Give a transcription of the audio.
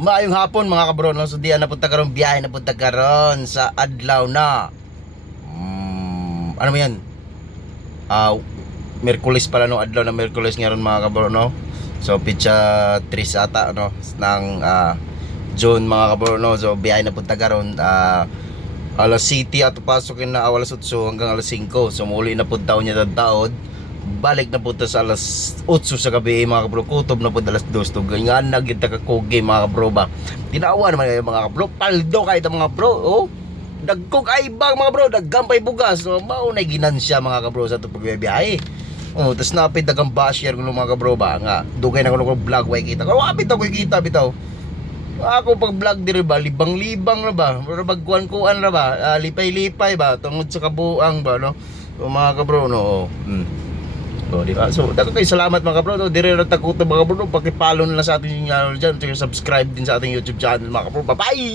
Maayong hapon mga kabro, no? So diyan napunta karon biyahe napunta karon sa adlaw na ano mo yan? Miyerkules pala no, adlaw na Miyerkules ngayon mga kabro, no? So pitsa 3 ata no ng June mga kabro, no? So biyahe napunta karon alas 7 ato pasokin na alas 8 hanggang alas 5. So muli na punta niya taod. Balik na punta sa alas 8 sa gabi mga kabro. Kutob na punta alas 2 to nga nagita ka koge mga kabro ba. Tinawa naman kayo mga kabro. Paldo kayo mga bro. Oh, nagkog ay bang mga bro, naggampay bugas. So maunay ginansya mga kabro sa itong pagbiyahe. Oh, tas napid dagang basher ko mga kabro ba nga. Dugay na ko vlog way kita. Wapit ako kita bitaw. Ako pag vlog diri ba, libang-libang na ba? Pero bagkuan-kuan na ba? Lipay-lipay ba tungod sa kabuang ba no? So, mga kabro no. Oh, di ba? So, daghang kay salamat mga kabro. Dire ra takuto mga kabro. Paki-follow na lang sa ating channel diyan, subscribe din sa ating YouTube channel mga kabro. Bye-bye.